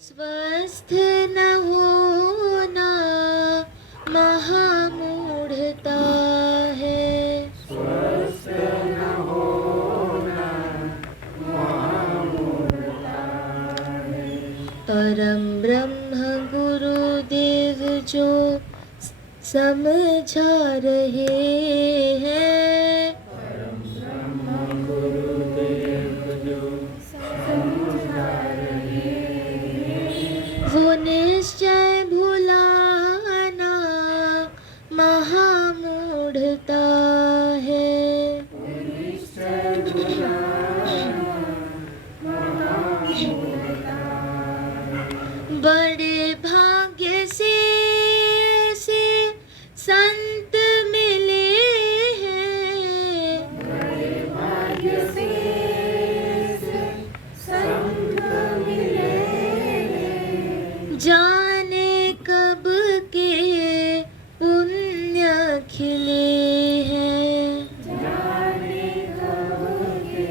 स्वस्थ न होना महामूढ़ता है। स्वस्थ न होना महामूढ़ता है। परम ब्रह्म गुरुदेव जो समझा रहे हैं, परम ब्रह्म गुरुदेव जो समझा रहे हैं, वो निश्चय भुलाना महामूढ़ता है। निश्चय भुलाना महामूढ़ता है। बड़े भाग्य से ऐसे संत मिले हैं, बड़े भाग्य से संत मिले हैं, जाने कब के पुण्य खिले हैं। जाने कब के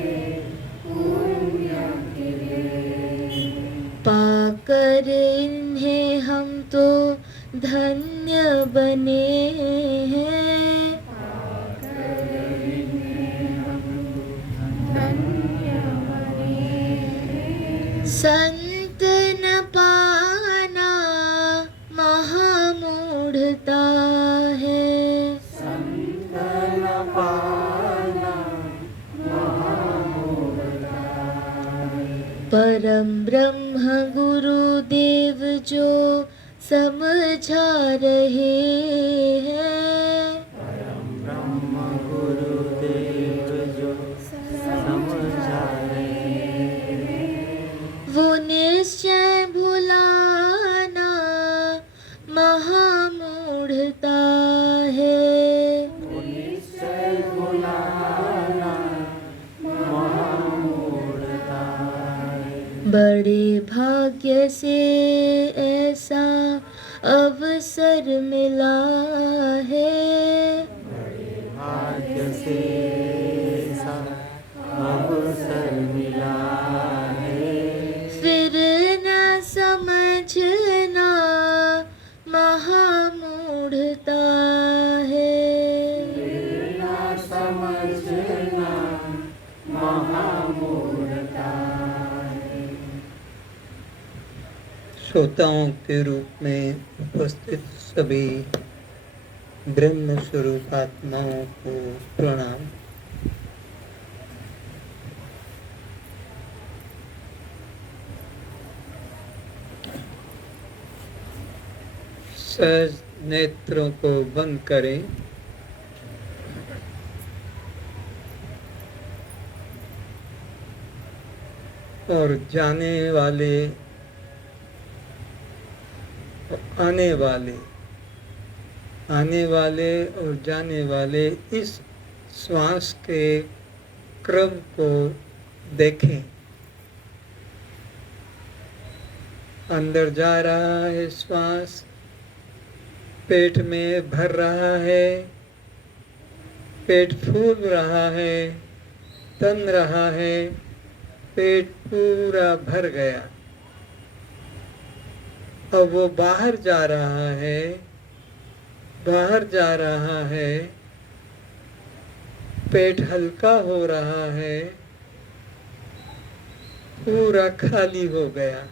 पुण्य खिले। पाकर इन्हें हम तो धन्य बने हैं। पाकर इन्हें हम धन्य बने हैं। संत न पाना महामूढ़ता है। संत न पाना महामूढ़ता है। परम ब्रह्म गुरुदेव जो समझा रहे हैं, परम ब्रह्म गुरुदेव जो समझा रहे हैं, वो निश्चय भुलाना महामूढ़ता है। निश्चय भुलाना महामूढ़ता है। बड़े भाग्य से ऐसा अवसर मिला है, बड़े भाग्य से ऐसा अवसर मिला है। फिर न समझना महामूढ़ता है। ना समझना महामूढ़ता है। श्रोताओं के रूप में उपस्थित सभी ब्रह्म स्वरूप आत्माओं को प्रणाम। सहज नेत्रों को बंद करें। और जाने वाले आने वाले और जाने वाले इस श्वास के क्रम को देखें। अंदर जा रहा है श्वास, पेट में भर रहा है, पेट फूल रहा है, तन रहा है, पेट पूरा भर गया। अब वो बाहर जा रहा है, बाहर जा रहा है, पेट हल्का हो रहा है, पूरा खाली हो गया।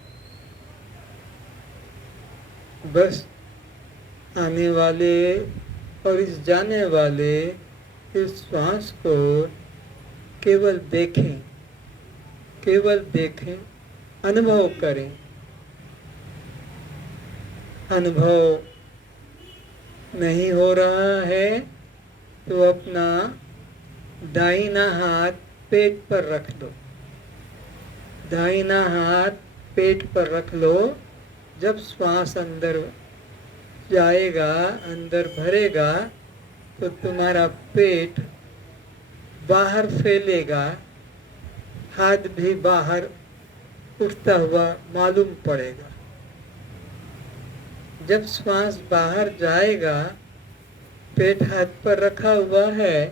बस आने वाले और इस जाने वाले इस श्वास को केवल देखें, केवल देखें, अनुभव करें। अनुभव नहीं हो रहा है तो अपना दाहिना हाथ पेट पर रख लो। दाहिना हाथ पेट पर रख लो। जब श्वास अंदर जाएगा, अंदर भरेगा, तो तुम्हारा पेट बाहर फैलेगा, हाथ भी बाहर उठता हुआ मालूम पड़ेगा। जब श्वास बाहर जाएगा, पेट हाथ पर रखा हुआ है,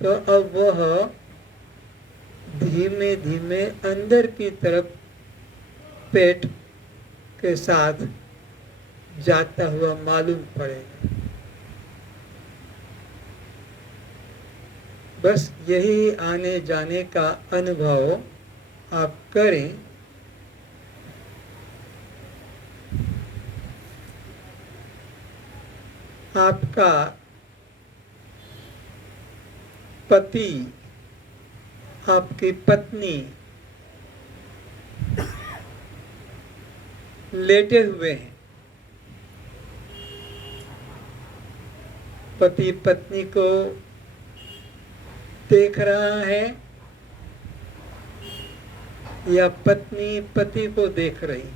तो अब वह धीमे धीमे अंदर की तरफ पेट के साथ जाता हुआ मालूम पड़ेगा। बस यही आने जाने का अनुभव आप करें। आपका पति, आपकी पत्नी लेटे हुए हैं। पति पत्नी को देख रहा है या पत्नी पति को देख रही।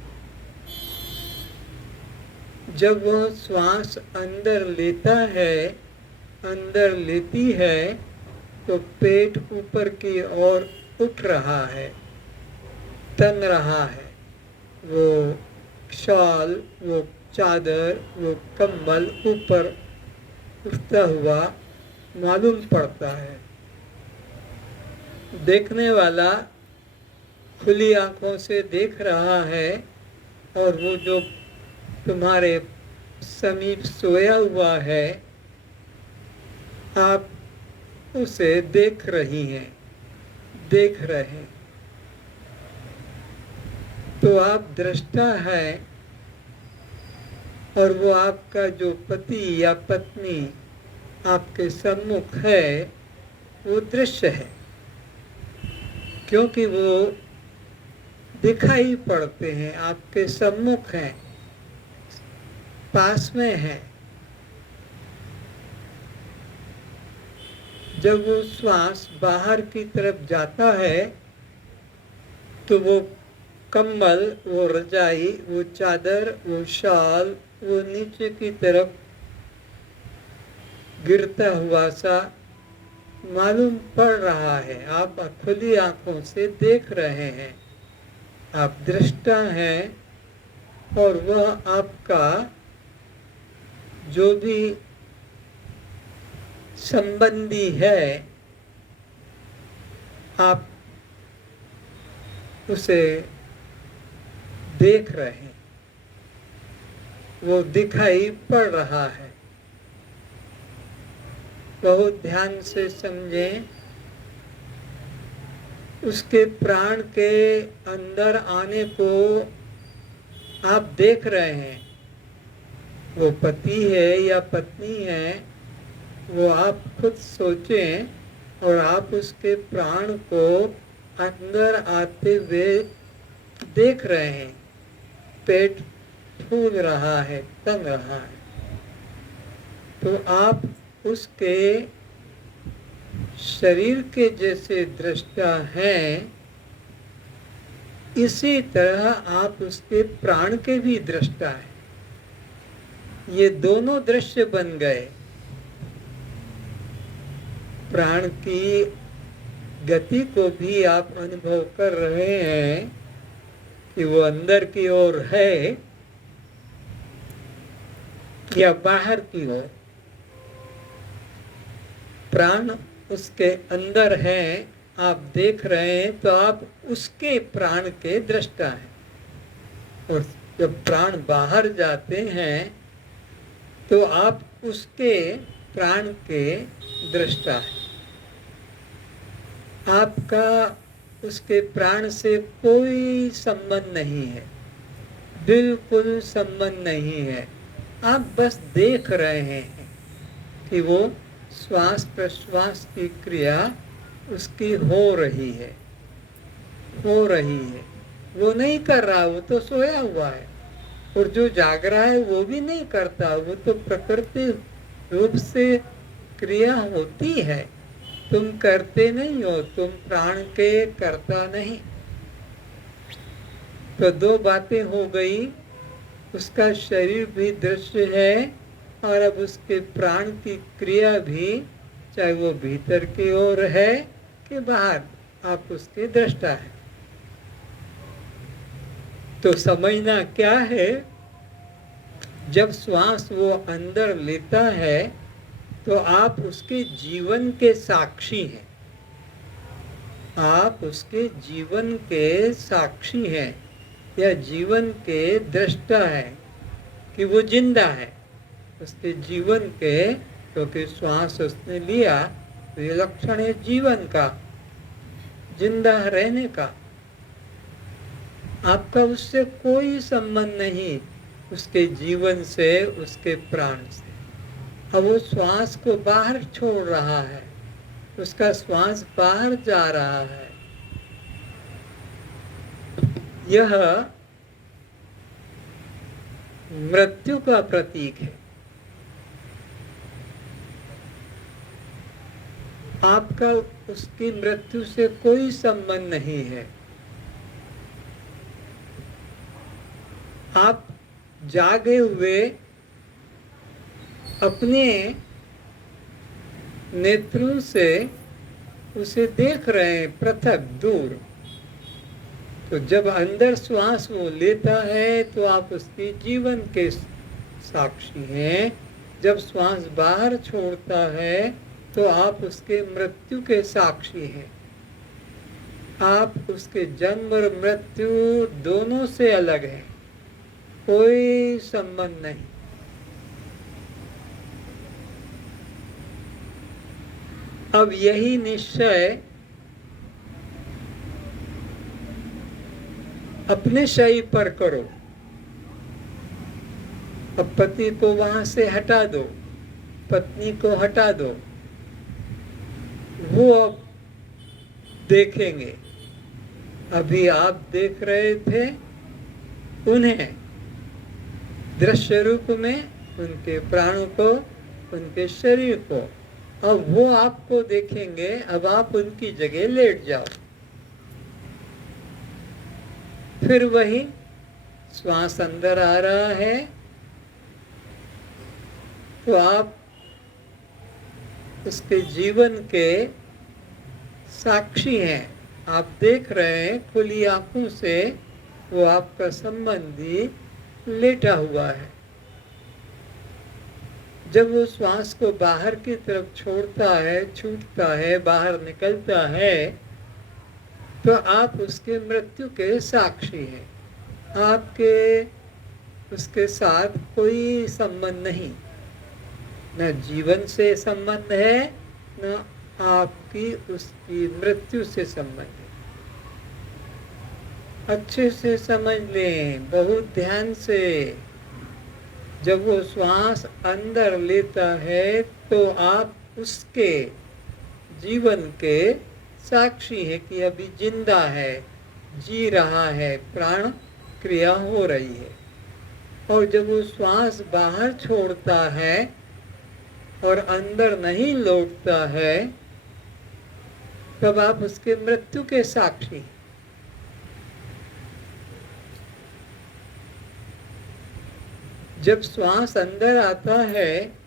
जब वह श्वास अंदर लेता है, अंदर लेती है, तो पेट ऊपर की ओर उठ रहा है, तन रहा है। वो शॉल, वो चादर, वो कंबल ऊपर उठता हुआ मालूम पड़ता है। देखने वाला खुली आंखों से देख रहा है और वो जो तुम्हारे समीप सोया हुआ है, आप उसे देख रही हैं, देख रहे हैं। तो आप दृष्टा है और वो आपका जो पति या पत्नी आपके सम्मुख है, वो दृश्य है, क्योंकि वो दिखाई पड़ते हैं, आपके सम्मुख हैं, पास में हैं। जब वो श्वास बाहर की तरफ जाता है तो वो कंबल, वो रजाई, वो चादर, वो शाल, वो नीचे की तरफ गिरता हुआ सा मालूम पड़ रहा है। आप खुली आंखों से देख रहे हैं, आप दृष्टा हैं और वह आपका जो भी संबंधी है, आप उसे देख रहे हैं, वो दिखाई पड़ रहा है। बहुत ध्यान से समझें। उसके प्राण के अंदर आने को आप देख रहे हैं। वो पति है या पत्नी है, वो आप खुद सोचें और आप उसके प्राण को अंदर आते हुए देख रहे हैं। पेट फूल रहा है, तन रहा है, तो आप उसके शरीर के जैसे दृष्टा हैं, इसी तरह आप उसके प्राण के भी दृष्टा हैं। ये दोनों दृश्य बन गए। प्राण की गति को भी आप अनुभव कर रहे हैं कि वो अंदर की ओर है या बाहर की ओर। प्राण उसके अंदर है, आप देख रहे हैं, तो आप उसके प्राण के दृष्टा हैं। और जब प्राण बाहर जाते हैं तो आप उसके प्राण के दृष्टा हैं। आपका उसके प्राण से कोई संबंध नहीं है, बिल्कुल संबंध नहीं है। आप बस देख रहे हैं कि वो श्वास प्रश्वास की क्रिया उसकी हो रही है, हो रही है। वो नहीं कर रहा, वो तो सोया हुआ है। और जो जाग रहा है वो भी नहीं करता, वो तो प्रकृति रूप से क्रिया होती है। तुम करते नहीं हो, तुम प्राण के करता नहीं। तो दो बातें हो गई। उसका शरीर भी दृश्य है और अब उसके प्राण की क्रिया भी, चाहे वो भीतर की ओर है कि बाहर, आप उसके दृष्टा है। तो समझना क्या है, जब श्वास वो अंदर लेता है तो आप उसके जीवन के साक्षी हैं। आप उसके जीवन के साक्षी हैं। या जीवन के दृष्टा है कि वो जिंदा है। उसके जीवन के, क्योंकि श्वास उसने लिया, तो ये लक्षण है जीवन का, जिंदा रहने का। आपका उससे कोई संबंध नहीं, उसके जीवन से, उसके प्राण से। अब वो श्वास को बाहर छोड़ रहा है, उसका श्वास बाहर जा रहा है। यह मृत्यु का प्रतीक है। आपका उसकी मृत्यु से कोई संबंध नहीं है। आप जागे हुए अपने नेत्रों से उसे देख रहे हैं पृथक, दूर। तो जब अंदर श्वास वो लेता है तो आप उसके जीवन के साक्षी हैं। जब श्वास बाहर छोड़ता है तो आप उसके मृत्यु के साक्षी हैं। आप उसके जन्म और मृत्यु दोनों से अलग हैं, कोई संबंध नहीं। अब यही निश्चय अपने शरीर पर करो। अब पति को वहां से हटा दो, पत्नी को हटा दो, वो अब देखेंगे। अभी आप देख रहे थे उन्हें दृश्य रूप में, उनके प्राणों को, उनके शरीर को। अब वो आपको देखेंगे। अब आप उनकी जगह लेट जाओ। फिर वही श्वास अंदर आ रहा है तो आप उसके जीवन के साक्षी हैं। आप देख रहे हैं खुली आंखों से, वो आपका संबंधी लेटा हुआ है। जब वो श्वास को बाहर की तरफ छोड़ता है, छूटता है, बाहर निकलता है, तो आप उसके मृत्यु के साक्षी हैं। आपके उसके साथ कोई संबंध नहीं, न जीवन से संबंध है, न आपकी उसकी मृत्यु से संबंध है। अच्छे से समझ लें, बहुत ध्यान से। जब वो श्वास अंदर लेता है तो आप उसके जीवन के साक्षी है कि अभी जिंदा है, जी रहा है, प्राण क्रिया हो रही है। और जब वो श्वास बाहर छोड़ता है और अंदर नहीं लौटता है, तब आप उसके मृत्यु के साक्षी। जब श्वास अंदर आता है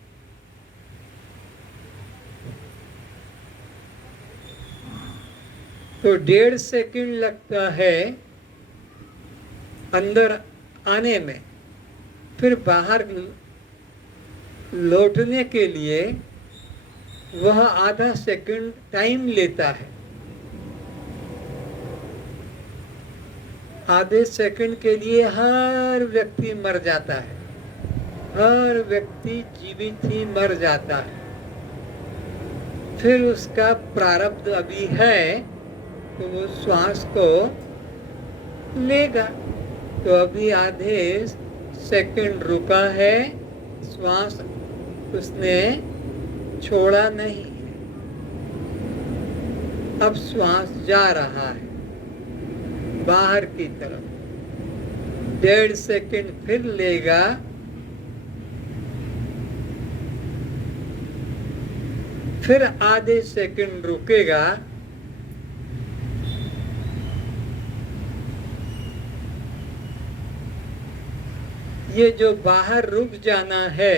तो 1.5 सेकंड लगता है अंदर आने में, फिर बाहर लौटने के लिए वह आधा सेकंड टाइम लेता है। आधे सेकंड के लिए हर व्यक्ति मर जाता है, हर व्यक्ति जीवित ही मर जाता है। फिर उसका प्रारब्ध अभी है तो वो श्वास को लेगा। तो अभी आधे सेकंड रुका है, श्वास उसने छोड़ा नहीं है। अब श्वास जा रहा है बाहर की तरफ। 1.5 सेकंड फिर लेगा, फिर आधे सेकंड रुकेगा, ये जो बाहर रुक जाना है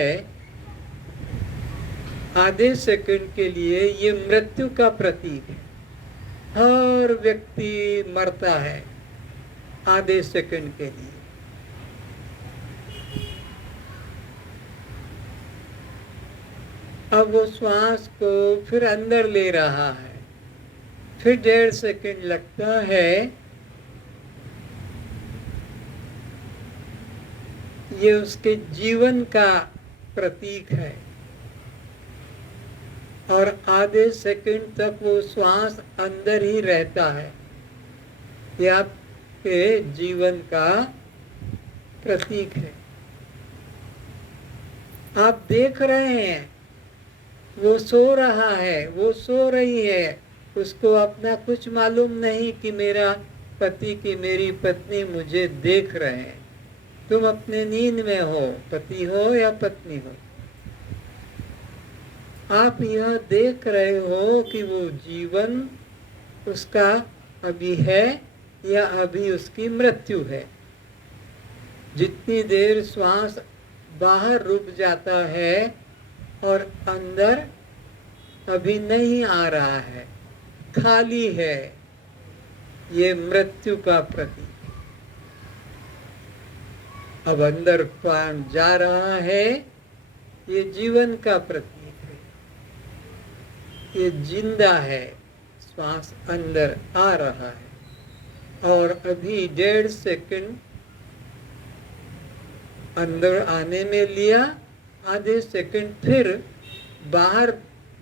आधे सेकंड के लिए, ये मृत्यु का प्रतीक है। हर व्यक्ति मरता है आधे सेकंड के लिए। अब वो श्वास को फिर अंदर ले रहा है, फिर 1.5 सेकंड लगता है, ये उसके जीवन का प्रतीक है। और आधे सेकंड तक वो श्वास अंदर ही रहता है। ये आपके जीवन का प्रतीक है। आप देख रहे हैं, वो सो रहा है, वो सो रही है, उसको अपना कुछ मालूम नहीं कि मेरा पति की मेरी पत्नी मुझे देख रहे हैं। तुम अपने नींद में हो, पति हो या पत्नी हो, आप यह देख रहे हो कि वो जीवन उसका अभी है या अभी उसकी मृत्यु है। जितनी देर श्वास बाहर रुक जाता है और अंदर अभी नहीं आ रहा है, खाली है, ये मृत्यु का प्रतीक। अब अंदर प्राण जा रहा है, ये जीवन का प्रतीक है, ये जिंदा है, श्वास अंदर आ रहा है। और अभी 1.5 सेकंड अंदर आने में लिया, आधे सेकंड फिर बाहर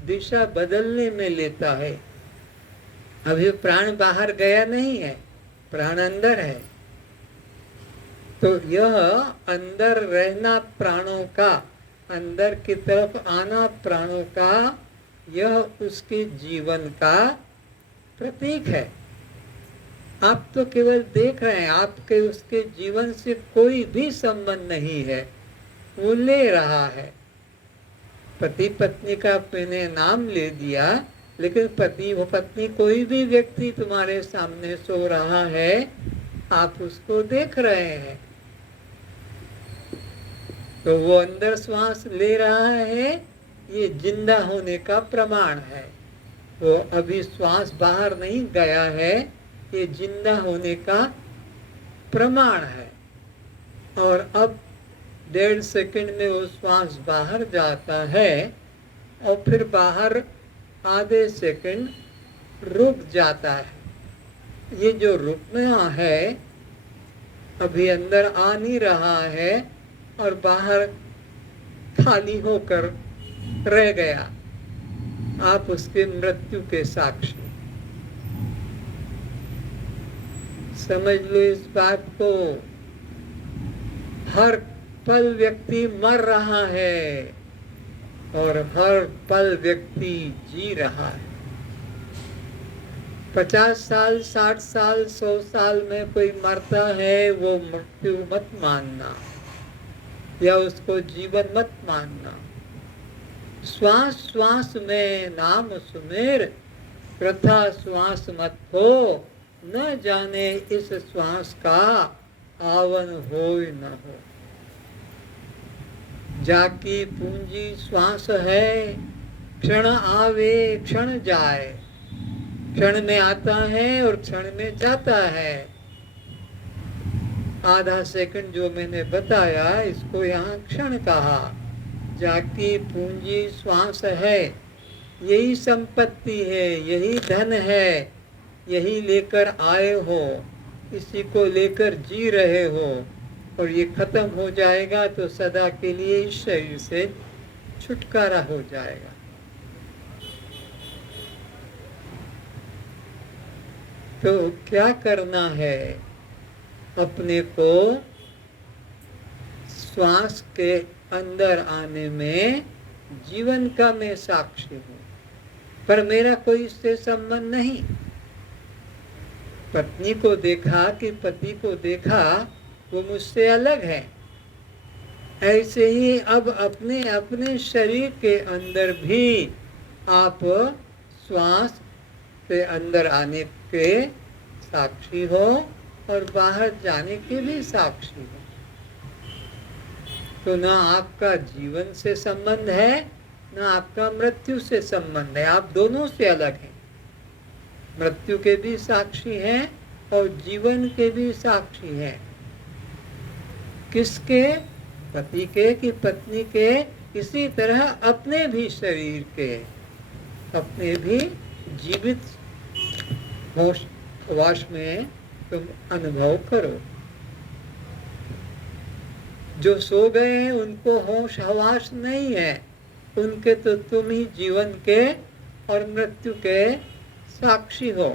दिशा बदलने में लेता है। अभी प्राण बाहर गया नहीं है, प्राण अंदर है। तो यह अंदर रहना प्राणों का, अंदर की तरफ आना प्राणों का, यह उसके जीवन का प्रतीक है। आप तो केवल देख रहे हैं, आपके उसके जीवन से कोई भी संबंध नहीं है, वो ले रहा है। पति पत्नी का मैंने नाम ले दिया, लेकिन पति वो पत्नी कोई भी व्यक्ति तुम्हारे सामने सो रहा है, आप उसको देख रहे हैं। तो वो अंदर श्वास ले रहा है, ये जिंदा होने का प्रमाण है। वो अभी श्वास बाहर नहीं गया है, ये जिंदा होने का प्रमाण है। और अब 1.5 सेकंड में वो श्वास बाहर जाता है और फिर बाहर आधे सेकंड रुक जाता है। ये जो रुकना है अभी अंदर आ नहीं रहा है और बाहर खाली होकर रह गया। आप उसके मृत्यु के साक्षी। समझ लो इस बात को, हर पल व्यक्ति मर रहा है और हर पल व्यक्ति जी रहा है। 50 साल, 60 साल, 100 साल में कोई मरता है, वो मृत्यु मत मानना या उसको जीवन मत मानना। श्वास श्वास में नाम सुमेर, प्रथा श्वास मत हो, न जाने इस श्वास का आवन हो न हो। जाकी पूंजी श्वास है, क्षण आवे क्षण जाए, क्षण में आता है और क्षण में जाता है। आधा सेकंड जो मैंने बताया, इसको यहाँ क्षण कहा। जाकी पूंजी श्वास है, यही संपत्ति है, यही धन है, यही लेकर आए हो, इसी को लेकर जी रहे हो, और ये खत्म हो जाएगा तो सदा के लिए इस शरीर से छुटकारा हो जाएगा। तो क्या करना है? अपने को श्वास के अंदर आने में जीवन का मैं साक्षी हूँ, पर मेरा कोई इससे संबंध नहीं। पत्नी को देखा कि पति को देखा, वो मुझसे अलग है। ऐसे ही अब अपने अपने शरीर के अंदर भी आप श्वास के अंदर आने के साक्षी हो और बाहर जाने के भी साक्षी हो। तो ना आपका जीवन से संबंध है, ना आपका मृत्यु से संबंध है। आप दोनों से अलग हैं। मृत्यु के भी साक्षी हैं और जीवन के भी साक्षी हैं। किसके? पति के कि पत्नी के? इसी तरह अपने भी शरीर के, अपने भी जीवित होश में तुम अनुभव करो। जो सो गए हैं उनको होश हवास नहीं है, उनके तो तुम ही जीवन के और मृत्यु के साक्षी हो।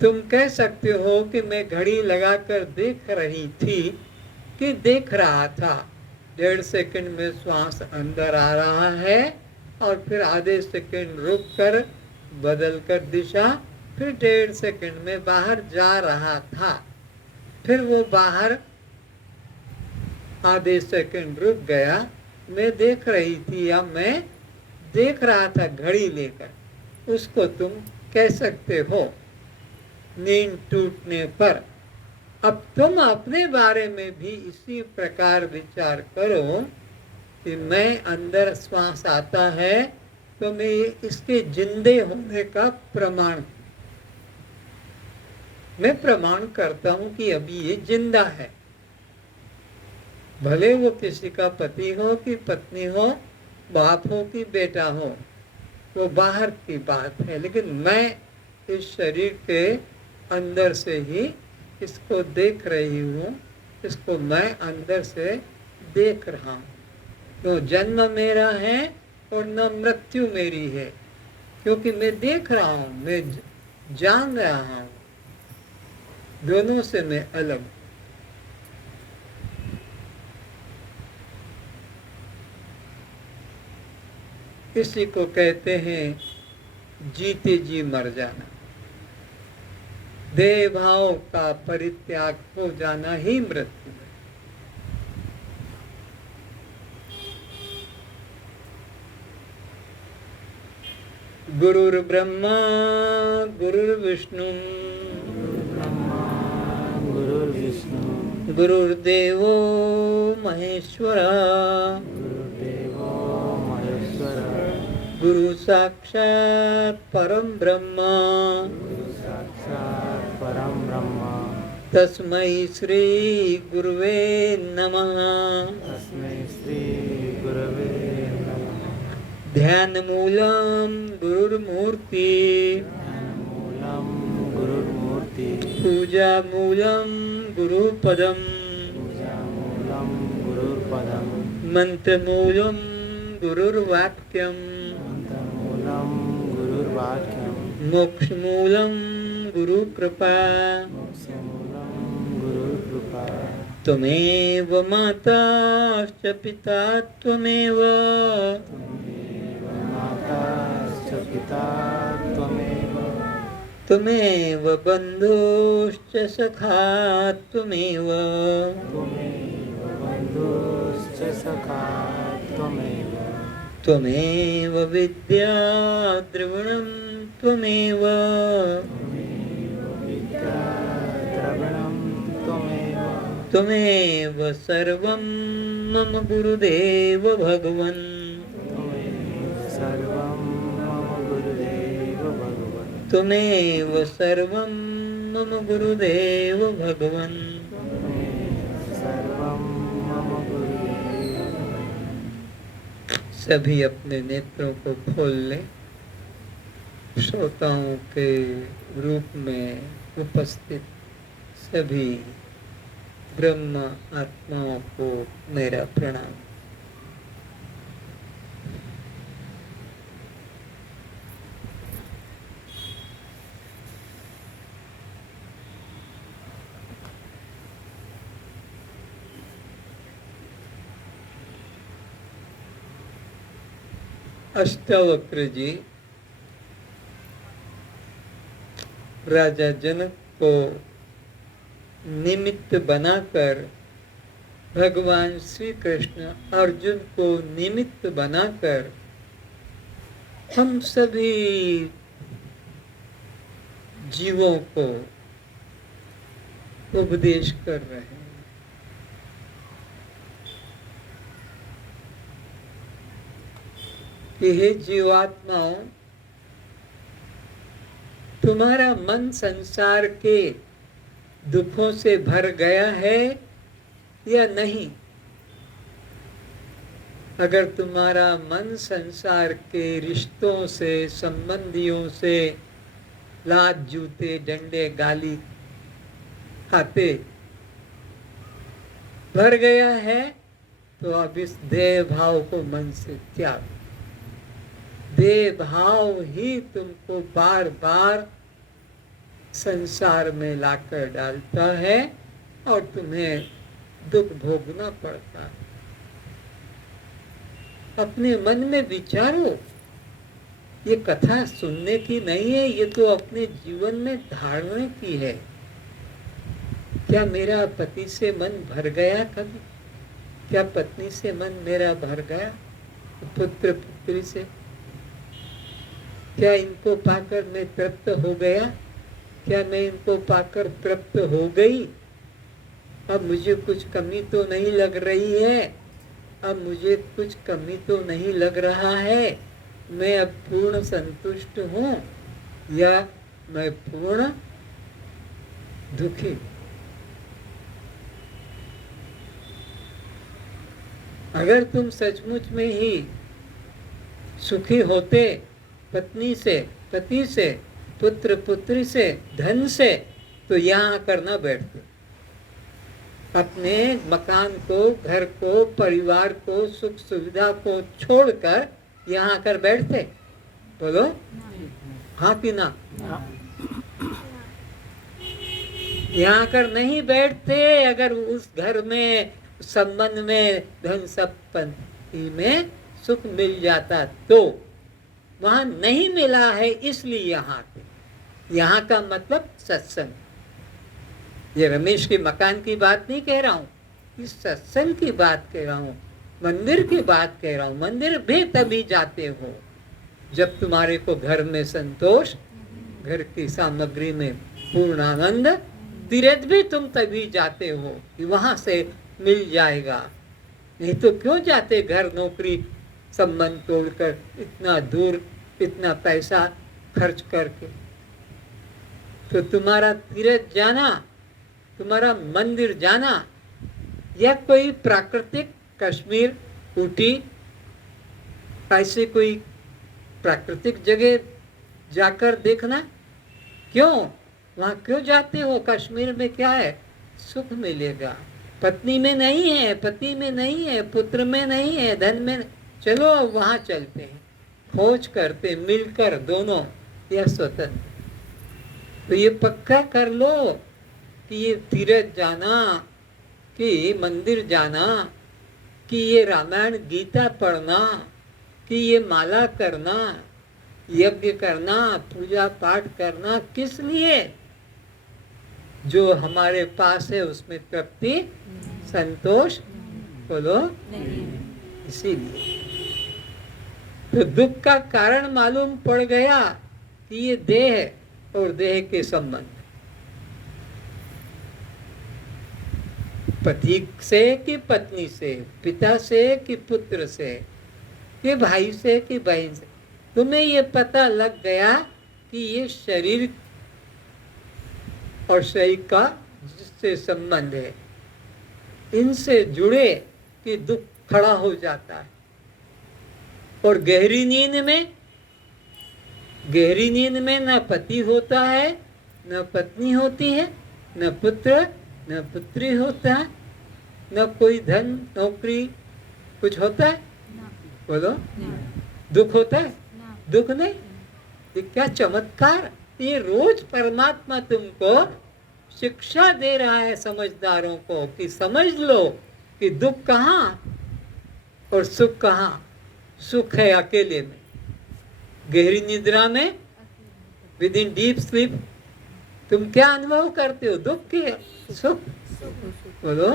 तुम कह सकते हो कि मैं घड़ी लगाकर देख रही थी कि देख रहा था, 1.5 सेकंड में श्वास अंदर आ रहा है और फिर आधे सेकंड रुक कर बदल कर दिशा, फिर 1.5 सेकंड में बाहर जा रहा था, फिर वो बाहर आधे सेकंड रुक गया, मैं देख रही थी या मैं देख रहा था घड़ी लेकर, उसको तुम कह सकते हो नींद टूटने पर। अब तुम अपने बारे में भी इसी प्रकार विचार करो कि मैं अंदर श्वास आता है तो मैं इसके जिंदे होने का प्रमाण, मैं प्रमाण करता हूं कि अभी ये जिंदा है। भले वो किसी का पति हो कि पत्नी हो, बाप हो कि बेटा हो, वो बाहर की बात है, लेकिन मैं इस शरीर के अंदर से ही इसको देख रही हूँ, इसको मैं अंदर से देख रहा हूँ। तो जन्म मेरा है और न मृत्यु मेरी है, क्योंकि मैं देख रहा हूँ, मैं जान रहा हूँ, दोनों से मैं अलग। इसी को कहते हैं जीते जी मर जाना, देह भाव का परित्याग हो जाना ही मृत्यु है। गुरुर्ब्रह्मा गुरुर्विष्णु गुरुर्विष्णु गुरुर्देवो महेश्वरा गुरुदेवो महेश्वर गुरु साक्षात् परम ब्रह्म साक्षात् परम ब्रह्म तस्मै श्री गुरुवे नमः। तस्मै श्री गुरवे नमः। ध्यान मूलम गुरुर्मूर्ति मूलम गुरुर्मूर्ति पूजा मूलम गुरुपदम पूजा मूलम गुरुर्पदम मंत्र मूलम गुरुर्वाक्यम मूलम गुरुर्वाक्यम मोक्ष मूलम गुरु कृपा मोक्षमूलम गुरुर्कृपा त्वमेव माताश्च पिता त्वमेव माताश्च पिता त्वमेव त्वमेव बन्धुश्च सखा त्वमेव त्वमेव बन्धुश्च सखा त्वमेव त्वमेव विद्या द्रविणं त्वमेव विद्या द्रविणं त्वमेव त्वमेव सर्वं मम गुरुदेव भगवन् त्वमेव सर्वं मम गुरुदेव भगवन् त्वमेव सर्वं मम गुरुदेव भगवन्। सर्वं मम गुरुदेव सभी अपने नेत्रों को खोल लें। श्रोताओं के रूप में उपस्थित सभी ब्रह्म आत्माओं को मेरा प्रणाम। अष्टावक्र जी राजा जनक को निमित्त बनाकर, भगवान श्री कृष्ण अर्जुन को निमित्त बनाकर हम सभी जीवों को उपदेश कर रहे हैं। कि हे जीवात्माओं, तुम्हारा मन संसार के दुखों से भर गया है या नहीं? अगर तुम्हारा मन संसार के रिश्तों से, संबंधियों से लात जूते डंडे गाली खाते भर गया है तो अब इस देह भाव को मन से त्याग। देह भाव ही तुमको बार बार संसार में लाकर डालता है और तुम्हें दुख भोगना पड़ता है। अपने मन में विचारो, ये कथा सुनने की नहीं है, ये तो अपने जीवन में धारण की है। क्या मेरा पति से मन भर गया कभी? क्या पत्नी से मन मेरा भर गया? पुत्र पुत्री से? क्या इनको पाकर मैं तृप्त हो गया? क्या मैं इनको पाकर तृप्त हो गई? अब मुझे कुछ कमी तो नहीं लग रही है, अब मुझे कुछ कमी तो नहीं लग रहा है, मैं अब पूर्ण संतुष्ट हूँ या मैं पूर्ण दुखी? अगर तुम सचमुच में ही सुखी होते पत्नी से, पति से, पुत्र पुत्री से, धन से, तो यहाँ आकर न बैठते। अपने मकान को, घर को, परिवार को, सुख सुविधा को छोड़कर यहाँ आकर बैठते? बोलो हाँ कि ना? यहाँ आकर नहीं बैठते। अगर उस घर में, संबंध में, धन संपत्ति में सुख मिल जाता तो। वहां नहीं मिला है इसलिए यहाँ आते। यहाँ का मतलब सत्संग। ये रमेश के मकान की बात नहीं कह रहा हूँ, इस सत्संग की बात कह रहा हूँ, मंदिर की बात कह रहा हूँ। मंदिर भी तभी जाते हो जब तुम्हारे को घर में संतोष, घर की सामग्री में पूर्ण आनंद। तीर्थ भी तुम तभी जाते हो कि वहां से मिल जाएगा। नहीं तो क्यों जाते घर नौकरी संबंध तोड़कर इतना दूर, इतना पैसा खर्च करके? तो तुम्हारा तीर्थ जाना, तुम्हारा मंदिर जाना, या कोई प्राकृतिक कश्मीर, ऊटी, ऐसे कोई प्राकृतिक जगह जाकर देखना। क्यों वहां क्यों जाते हो? कश्मीर में क्या है? सुख मिलेगा। पत्नी में नहीं है, पति में नहीं है, पुत्र में नहीं है, धन में। चलो अब वहां चलते हैं, खोज करते मिलकर दोनों, या स्वतंत्र। तो ये पक्का कर लो कि ये तीर्थ जाना, कि मंदिर जाना, कि ये रामायण गीता पढ़ना, कि ये माला करना, यज्ञ करना, पूजा पाठ करना, किस लिए? जो हमारे पास है उसमें तृप्ति, संतोष, बोलो इसीलिए। तो दुख का कारण मालूम पड़ गया कि ये देह और देह के संबंध, पति से कि पत्नी से, पिता से कि पुत्र से, कि भाई से कि बहन से। तुम्हें ये पता लग गया कि ये शरीर और शरीर का जिससे संबंध है, इनसे जुड़े कि दुख खड़ा हो जाता है। और गहरी नींद में न पति होता है, न पत्नी होती है, न पुत्र, न पुत्री होता है, न कोई धन, नौकरी, कुछ होता है? बोलो दुख होता है? दुख नहीं। ये क्या चमत्कार! ये रोज परमात्मा तुमको शिक्षा दे रहा है समझदारों को कि समझ लो कि दुख कहाँ और सुख कहाँ। सुख है अकेले में, गहरी निद्रा में, विद इन डीप स्लीप। तुम क्या अनुभव करते हो? दुख के सुख? बोलो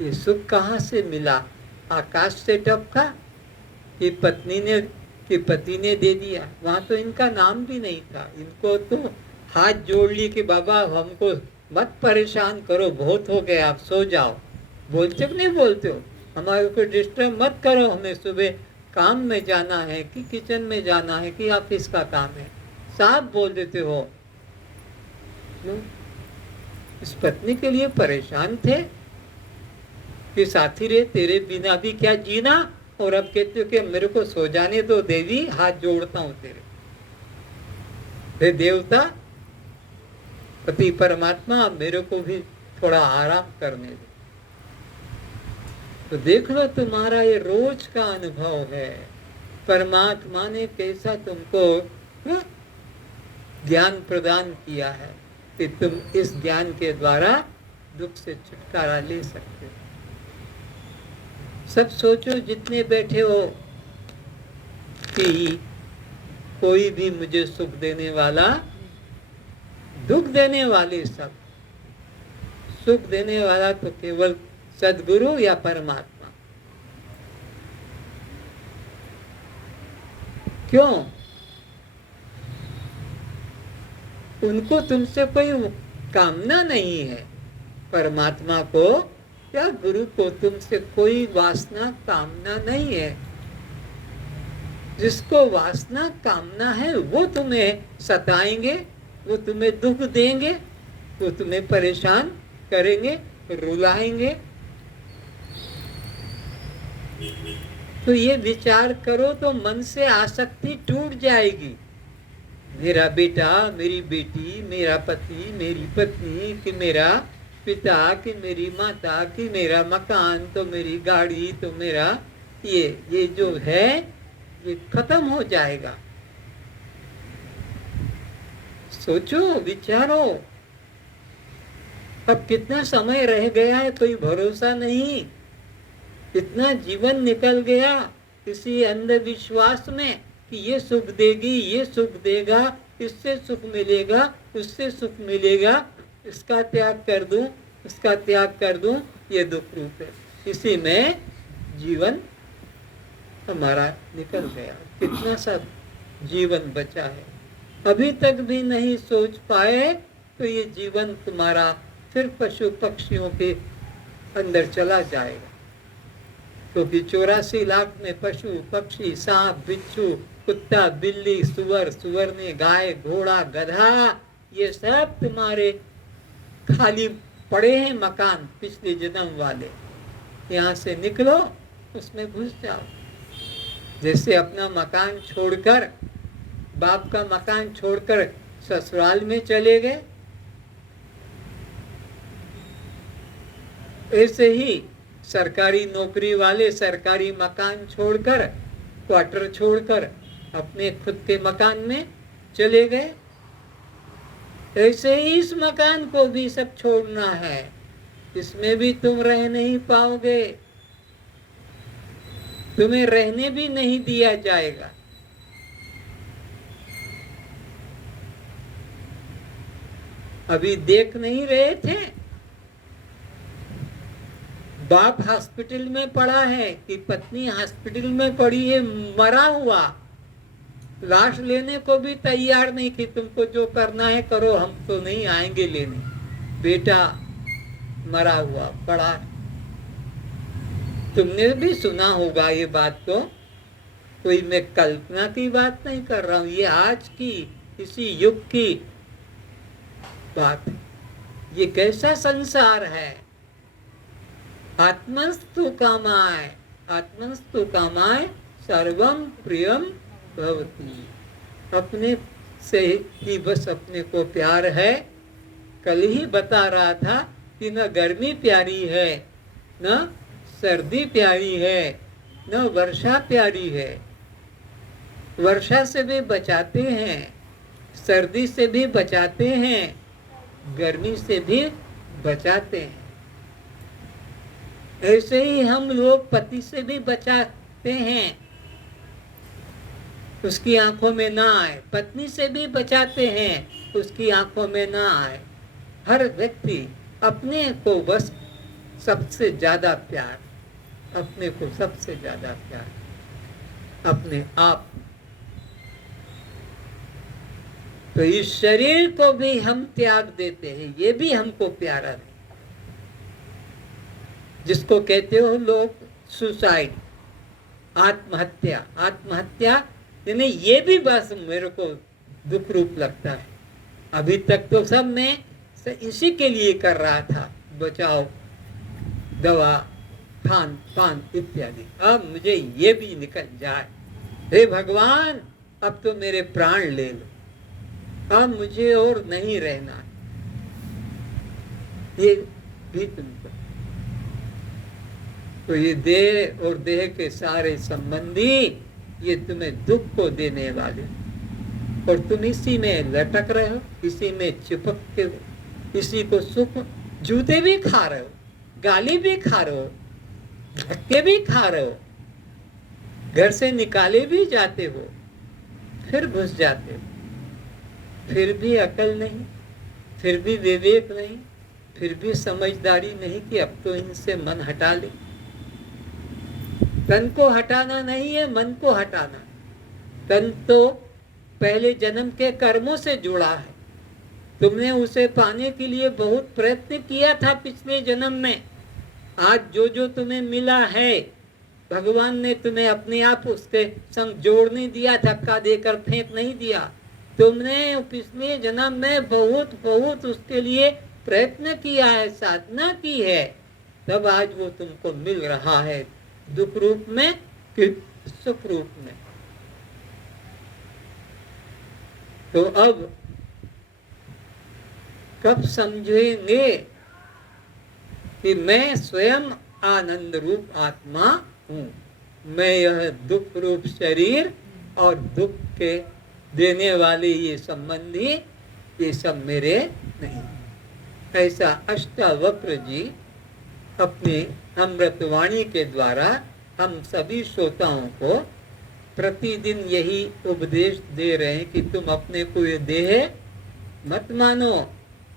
ये सुख कहाँ से मिला? आकाश से टपका कि पति ने दे दिया? वहां तो इनका नाम भी नहीं था। इनको तो हाथ जोड़ लिए कि बाबा हमको मत परेशान करो, बहुत हो गया, आप सो जाओ। बोलते हो नहीं बोलते हो? हमारे को डिस्टर्ब मत करो, हमें सुबह काम में जाना है, कि किचन में जाना है, कि ऑफिस का काम है। साफ बोल देते हो। इस पत्नी के लिए परेशान थे कि साथी रे तेरे बिना भी क्या जीना, और अब कहते हो कि मेरे को सो जाने दो देवी, हाथ जोड़ता हूं तेरे देवता, पति परमात्मा, मेरे को भी थोड़ा आराम करने दे। तो देख लो, तुम्हारा ये रोज का अनुभव है। परमात्मा ने कैसा तुमको ज्ञान प्रदान किया है कि तुम इस ज्ञान के द्वारा दुख से छुटकारा ले सकते हो। सब सोचो जितने बैठे हो कि कोई भी मुझे सुख देने वाला, दुख देने वाले सब। सुख देने वाला तो केवल सद्गुरु या परमात्मा। क्यों? उनको तुमसे कोई कामना नहीं है। परमात्मा को या गुरु को तुमसे कोई वासना कामना नहीं है। जिसको वासना कामना है वो तुम्हें सताएंगे, वो तुम्हें दुख देंगे, वो तुम्हें परेशान करेंगे, रुलाएंगे। तो ये विचार करो तो मन से आसक्ति टूट जाएगी। मेरा बेटा, मेरी बेटी, मेरा पति, मेरी पत्नी, कि मेरा पिता, कि मेरी माता, कि मेरा मकान, तो मेरी गाड़ी, तो मेरा ये जो है ये खत्म हो जाएगा। सोचो, विचारो। अब कितना समय रह गया है कोई भरोसा नहीं। इतना जीवन निकल गया किसी अंधविश्वास में कि ये सुख देगी, ये सुख देगा, इससे सुख मिलेगा, उससे सुख मिलेगा, इसका त्याग कर दूं, उसका त्याग कर दूं, ये दुख रूप है। इसी में जीवन हमारा निकल गया। कितना सब जीवन बचा है, अभी तक भी नहीं सोच पाए तो ये जीवन तुम्हारा फिर पशु पक्षियों के अंदर चला जाएगा। क्योंकि 84 लाख में पशु पक्षी, सांप, बिच्छू, कुत्ता, बिल्ली, सुअर, सुअरनी, गाय, घोड़ा, गधा, ये सब तुम्हारे खाली पड़े हैं मकान पिछले जन्म वाले। यहाँ से निकलो, उसमें घुस जाओ। जैसे अपना मकान छोड़कर, बाप का मकान छोड़कर ससुराल में चले गए, ऐसे ही सरकारी नौकरी वाले सरकारी मकान छोड़कर, क्वार्टर छोड़कर अपने खुद के मकान में चले गए। ऐसे ही इस मकान को भी सब छोड़ना है। इसमें भी तुम रह नहीं पाओगे, तुम्हें रहने भी नहीं दिया जाएगा। अभी देख नहीं रहे थे, बाप हॉस्पिटल में पड़ा है कि पत्नी हॉस्पिटल में पड़ी है, मरा हुआ, लाश लेने को भी तैयार नहीं कि तुमको जो करना है करो, हम तो नहीं आएंगे लेने। बेटा मरा हुआ पड़ा। तुमने भी सुना होगा ये बात, तो कोई मैं कल्पना की बात नहीं कर रहा हूं, ये आज की इसी युग की बात है। ये कैसा संसार है। आत्मस्तु कामाय, आत्मस्तु कामाय सर्वम प्रियम भवति। अपने से ही बस अपने को प्यार है। कल ही बता रहा था कि न गर्मी प्यारी है, न सर्दी प्यारी है, न वर्षा प्यारी है। वर्षा से भी बचाते हैं, सर्दी से भी बचाते हैं, गर्मी से भी बचाते हैं। ऐसे ही हम लोग पति से भी बचाते हैं, उसकी आंखों में ना आए, पत्नी से भी बचाते हैं, उसकी आंखों में ना आए। हर व्यक्ति अपने को बस सबसे ज्यादा प्यार, अपने को सबसे ज्यादा प्यार, अपने आप। तो इस शरीर को भी हम त्याग देते हैं, ये भी हमको प्यारा नहीं। जिसको कहते हो लोग सुसाइड, आत्महत्या, आत्महत्या यानी ये भी बस मेरे को दुख रूप लगता है। अभी तक तो सब मैं इसी के लिए कर रहा था, बचाओ, दवा, खान पान इत्यादि। अब मुझे ये भी निकल जाए, हे भगवान अब तो मेरे प्राण ले लो, अब मुझे और नहीं रहना। ये भी तुमको तो ये देह और देह के सारे संबंधी ये तुम्हें दुख को देने वाले, और तुम इसी में लटक रहे हो, इसी में चिपकते हो, इसी को सुख, जूते भी खा रहे हो, गाली भी खा रहे हो, धक्के भी खा रहे हो, घर से निकाले भी जाते हो, फिर घुस जाते हो, फिर भी अकल नहीं, फिर भी विवेक नहीं, फिर भी समझदारी नहीं कि अब तो इनसे मन हटा ले। तन को हटाना नहीं है, मन को हटाना। तन तो पहले जन्म के कर्मों से जुड़ा है, तुमने उसे पाने के लिए बहुत प्रयत्न किया था पिछले जन्म में। आज जो जो तुम्हें मिला है, भगवान ने तुम्हें अपने आप उसके संग जोड़ नहीं दिया, धक्का देकर फेंक नहीं दिया। तुमने पिछले जन्म में बहुत बहुत उसके लिए प्रयत्न किया है, साधना की है, तब आज वो तुमको मिल रहा है, दुख रूप में कि सुख रूप में। तो अब कब समझेंगे कि मैं स्वयं आनंद रूप आत्मा हूँ, मैं यह दुख रूप शरीर और दुख के देने वाले ये संबंधी, ये सब मेरे नहीं। ऐसा अष्टावक्र जी अपने अमृतवाणी के द्वारा हम सभी श्रोताओं को प्रतिदिन यही उपदेश दे रहे हैं कि तुम अपने को ये देह मत मानो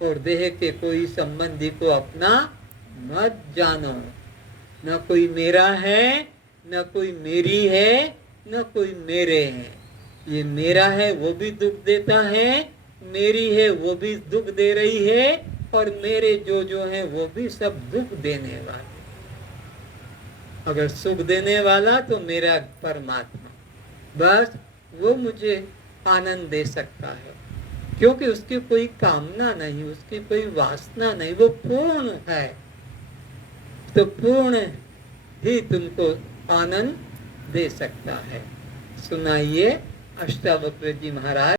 और देह के कोई संबंधी को अपना मत जानो। न कोई मेरा है, न कोई मेरी है, न कोई मेरे हैं। ये मेरा है वो भी दुख देता है, मेरी है वो भी दुख दे रही है, और मेरे जो हैं वो भी सब दुख देने वाले। अगर सुख देने वाला तो मेरा परमात्मा, बस वो मुझे आनंद दे सकता है, क्योंकि उसकी कोई कामना नहीं, उसकी कोई वासना नहीं, वो पूर्ण है। तो पूर्ण ही तुमको आनंद दे सकता है। सुनाइए अष्टावक्र जी महाराज।